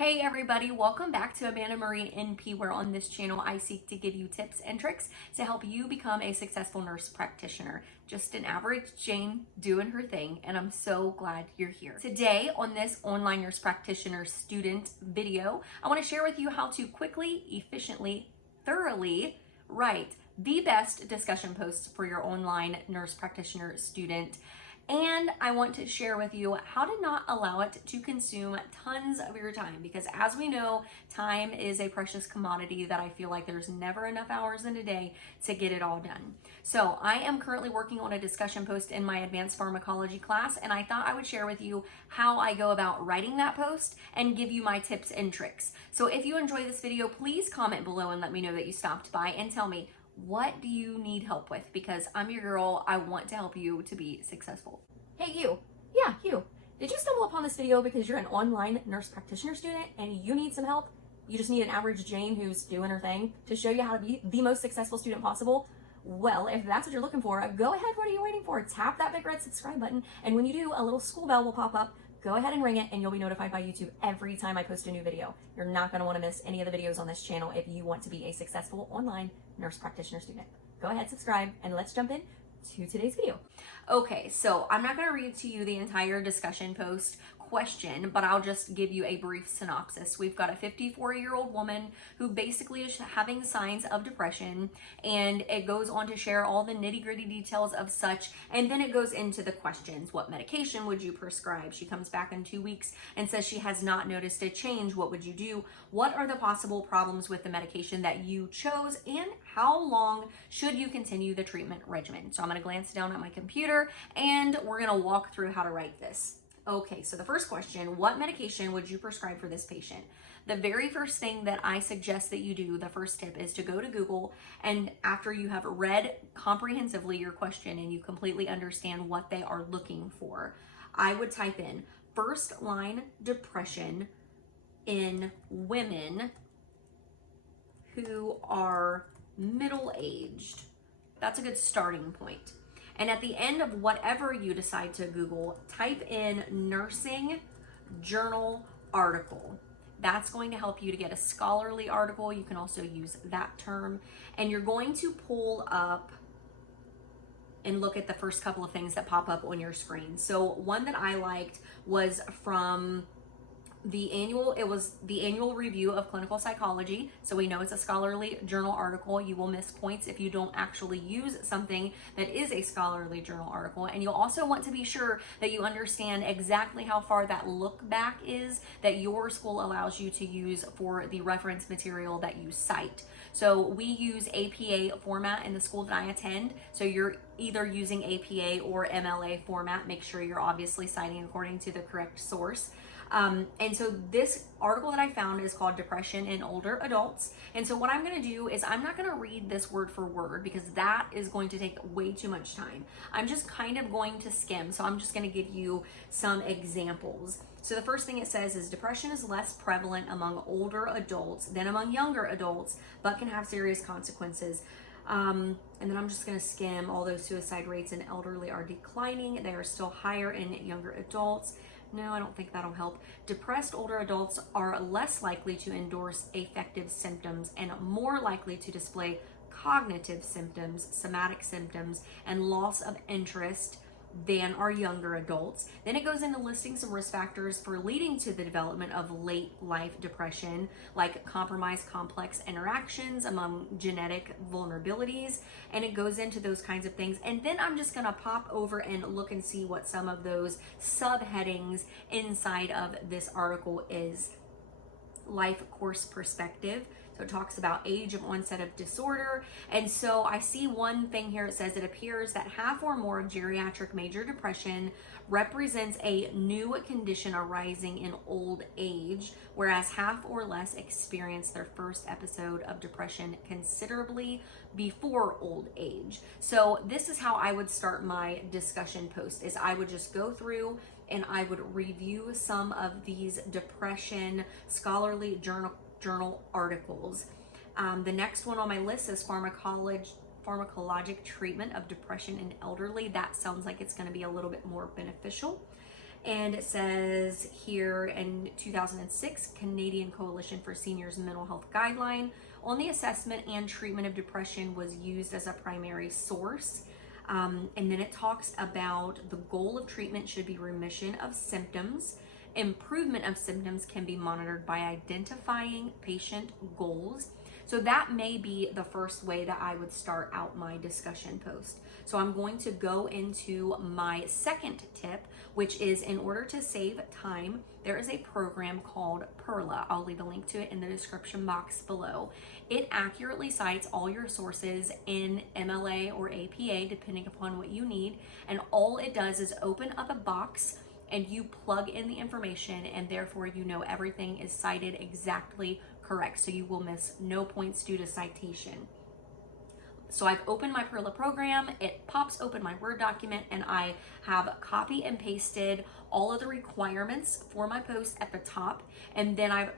Hey everybody, welcome back to AmandaMarieNP, where on this channel I seek to give you tips and tricks to help you become a successful nurse practitioner. Just an average Jane doing her thing, and I'm so glad you're here. Today on this online nurse practitioner student video, I want to share with you how to quickly, efficiently, thoroughly write the best discussion posts for your online nurse practitioner student. And I want to share with you how to not allow it to consume tons of your time, because as we know, time is a precious commodity that I feel like there's never enough hours in a day to get it all done. So I am currently working on a discussion post in my advanced pharmacology class, and I thought I would share with you how I go about writing that post and give you my tips and tricks. So if you enjoy this video, please comment below and let me know that you stopped by and tell me, what do you need help with? Because I'm your girl. I want to help you to be successful. Hey, you. Yeah, you. Did you stumble upon this video because you're an online nurse practitioner student and you need some help? You just need an average Jane who's doing her thing to show you how to be the most successful student possible? Well, if that's what you're looking for, go ahead. What are you waiting for? Tap that big red subscribe button. And when you do, a little school bell will pop up. Go ahead and ring it, and you'll be notified by YouTube every time I post a new video. You're not going to want to miss any of the videos on this channel if you want to be a successful online nurse practitioner student. Go ahead, subscribe, and let's jump in to today's video. Okay, so I'm not going to read to you the entire discussion post question, but I'll just give you a brief synopsis. We've got a 54-year-old woman who basically is having signs of depression, and it goes on to share all the nitty-gritty details of such, and then it goes into the questions. What medication would you prescribe? She comes back in 2 weeks and says she has not noticed a change. What would you do? What are the possible problems with the medication that you chose, and how long should you continue the treatment regimen? So I'm going to glance down at my computer and we're going to walk through how to write this. Okay, so the first question, what medication would you prescribe for this patient? The very first thing that I suggest that you do, the first tip, is to go to Google, and after you have read comprehensively your question and you completely understand what they are looking for, I would type in first line depression in women who are middle-aged. That's a good starting point. And at the end of whatever you decide to Google, type in nursing journal article. That's going to help you to get a scholarly article. You can also use that term. And you're going to pull up and look at the first couple of things that pop up on your screen. So one that I liked was from the annual review of clinical psychology. So we know it's a scholarly journal article. You will miss points if you don't actually use something that is a scholarly journal article. And you'll also want to be sure that you understand exactly how far that look back is that your school allows you to use for the reference material that you cite. So we use APA format in the school that I attend. So you're either using APA or MLA format. Make sure you're obviously citing according to the correct source. And so this article that I found is called Depression in Older Adults. And so what I'm going to do is I'm not going to read this word for word because that is going to take way too much time. I'm just kind of going to skim. So I'm just going to give you some examples. So the first thing it says is depression is less prevalent among older adults than among younger adults, but can have serious consequences. And then I'm just going to skim. Although suicide rates in elderly are declining, they are still higher in younger adults. No, I don't think that'll help. Depressed older adults are less likely to endorse affective symptoms and more likely to display cognitive symptoms, somatic symptoms, and loss of interest than are younger adults. Then it goes into listing some risk factors for leading to the development of late life depression, like compromised complex interactions among genetic vulnerabilities, and it goes into those kinds of things. And then I'm just gonna pop over and look and see what some of those subheadings inside of this article is. Life course perspective. So it talks about age of onset of disorder. And so I see one thing here. It says it appears that half or more of geriatric major depression represents a new condition arising in old age, whereas half or less experience their first episode of depression considerably before old age. So this is how I would start my discussion post, is I would just go through and I would review some of these depression scholarly journal articles. The next one on my list is pharmacologic treatment of depression in elderly. That sounds like it's going to be a little bit more beneficial. And it says here in 2006, Canadian Coalition for Seniors Mental Health Guideline on the assessment and treatment of depression was used as a primary source. And then it talks about the goal of treatment should be remission of symptoms. Improvement of symptoms can be monitored by identifying patient goals. So that may be the first way that I would start out my discussion post. So I'm going to go into my second tip, which is in order to save time, there is a program called Perla. I'll leave a link to it in the description box below. It accurately cites all your sources in MLA or APA, depending upon what you need. And all it does is open up a box and you plug in the information, and therefore you know everything is cited exactly correct. So you will miss no points due to citation. So I've opened my Perla program, it pops open my Word document, and I have copy and pasted all of the requirements for my post at the top, and then I've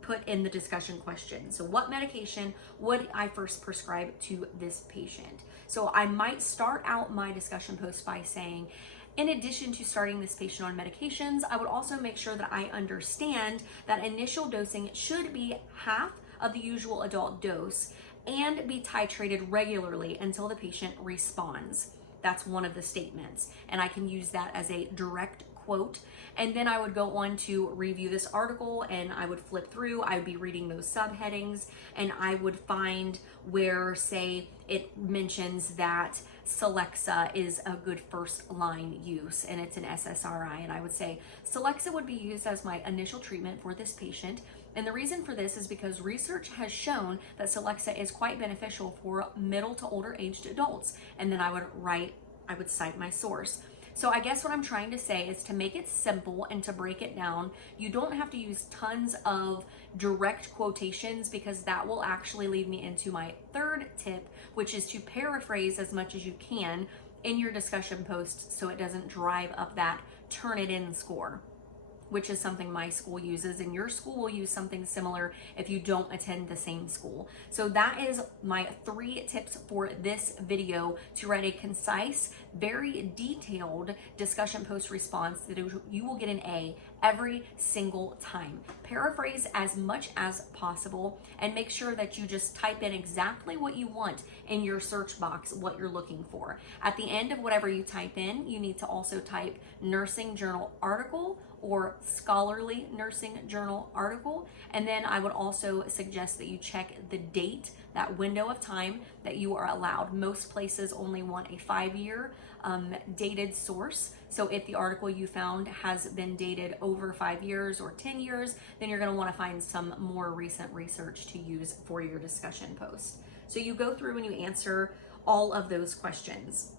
put in the discussion question. So what medication would I first prescribe to this patient? So I might start out my discussion post by saying, in addition to starting this patient on medications, I would also make sure that I understand that initial dosing should be half of the usual adult dose and be titrated regularly until the patient responds. That's one of the statements, and I can use that as a direct quote. And then I would go on to review this article, and I would flip through, I would be reading those subheadings, and I would find where, say, it mentions that Celexa is a good first line use and it's an SSRI, and I would say Celexa would be used as my initial treatment for this patient. And the reason for this is because research has shown that Celexa is quite beneficial for middle to older aged adults. And then I would cite my source. So I guess what I'm trying to say is to make it simple and to break it down. You don't have to use tons of direct quotations, because that will actually lead me into my third tip, which is to paraphrase as much as you can in your discussion post so it doesn't drive up that Turnitin score, which is something my school uses, and your school will use something similar if you don't attend the same school. So that is my 3 tips for this video to write a concise, very detailed discussion post response that you will get an A every single time. Paraphrase as much as possible and make sure that you just type in exactly what you want in your search box, what you're looking for. At the end of whatever you type in, you need to also type nursing journal article or scholarly nursing journal article. And then I would also suggest that you check the date, that window of time that you are allowed. Most places only want a 5-year dated source. So if the article you found has been dated over 5 years or 10 years, then you're gonna wanna find some more recent research to use for your discussion post. So you go through and you answer all of those questions.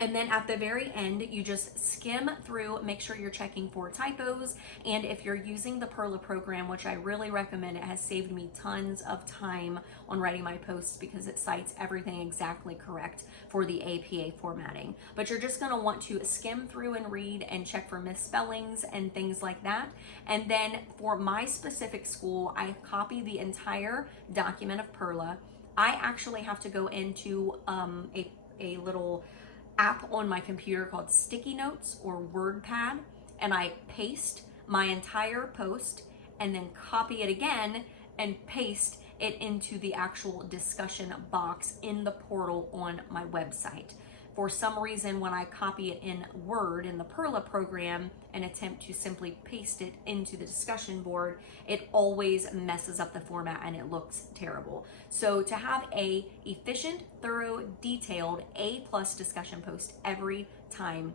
And then at the very end, you just skim through, make sure you're checking for typos. And if you're using the Perla program, which I really recommend, it has saved me tons of time on writing my posts because it cites everything exactly correct for the APA formatting. But you're just gonna want to skim through and read and check for misspellings and things like that. And then for my specific school, I copy the entire document of Perla. I actually have to go into a little app on my computer called Sticky Notes or WordPad, and I paste my entire post and then copy it again and paste it into the actual discussion box in the portal on my website. For some reason, when I copy it in Word in the Perla program and attempt to simply paste it into the discussion board, it always messes up the format and it looks terrible. So to have a efficient, thorough, detailed A+ discussion post every time,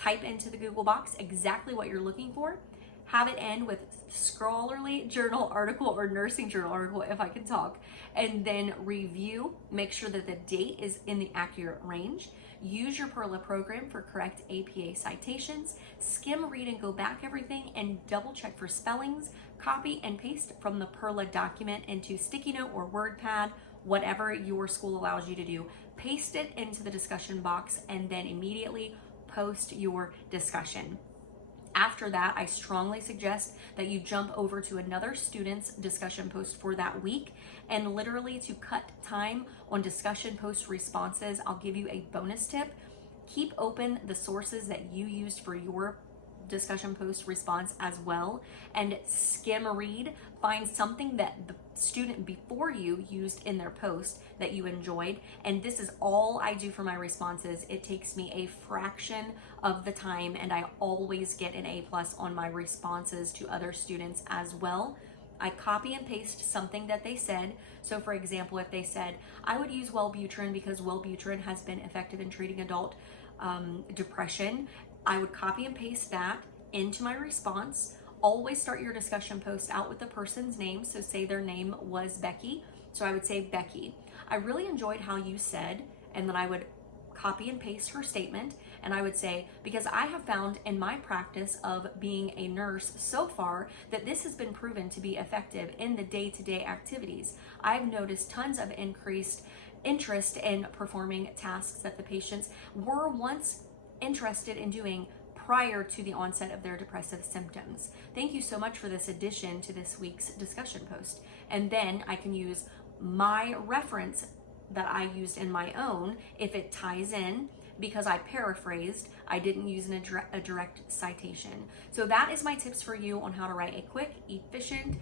type into the Google box exactly what you're looking for, have it end with scholarly journal article or nursing journal article, if I can talk, and then review, make sure that the date is in the accurate range. Use your Perla program for correct APA citations, skim, read, and go back everything, and double check for spellings. Copy and paste from the Perla document into Sticky Note or WordPad, whatever your school allows you to do. Paste it into the discussion box and then immediately post your discussion. After that, I strongly suggest that you jump over to another student's discussion post for that week, and literally to cut time on discussion post responses, I'll give you a bonus tip. Keep open the sources that you used for your discussion post response as well and skim read, find something that the student before you used in their post that you enjoyed. And this is all I do for my responses. It takes me a fraction of the time, and I always get an A+ on my responses to other students as well. I copy and paste something that they said. So for example, if they said, I would use Wellbutrin because Wellbutrin has been effective in treating adult depression, I would copy and paste that into my response. Always start your discussion post out with the person's name. So say their name was Becky. So I would say, Becky, I really enjoyed how you said, and then I would copy and paste her statement. And I would say, because I have found in my practice of being a nurse so far that this has been proven to be effective in the day-to-day activities. I've noticed tons of increased interest in performing tasks that the patients were once interested in doing prior to the onset of their depressive symptoms. Thank you so much for this addition to this week's discussion post. And then I can use my reference that I used in my own if it ties in, because I paraphrased, I didn't use a direct citation. So that is my tips for you on how to write a quick, efficient,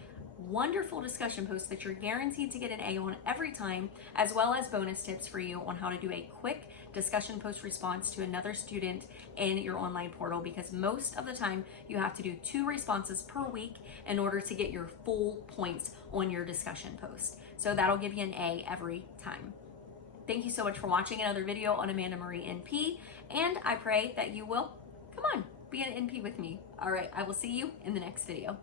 wonderful discussion post that you're guaranteed to get an A on every time, as well as bonus tips for you on how to do a quick discussion post response to another student in your online portal, because most of the time you have to do 2 responses per week in order to get your full points on your discussion post. So that'll give you an A every time. Thank you so much for watching another video on AmandaMarieNP, and I pray that you will, come on, be an NP with me. All right, I will see you in the next video.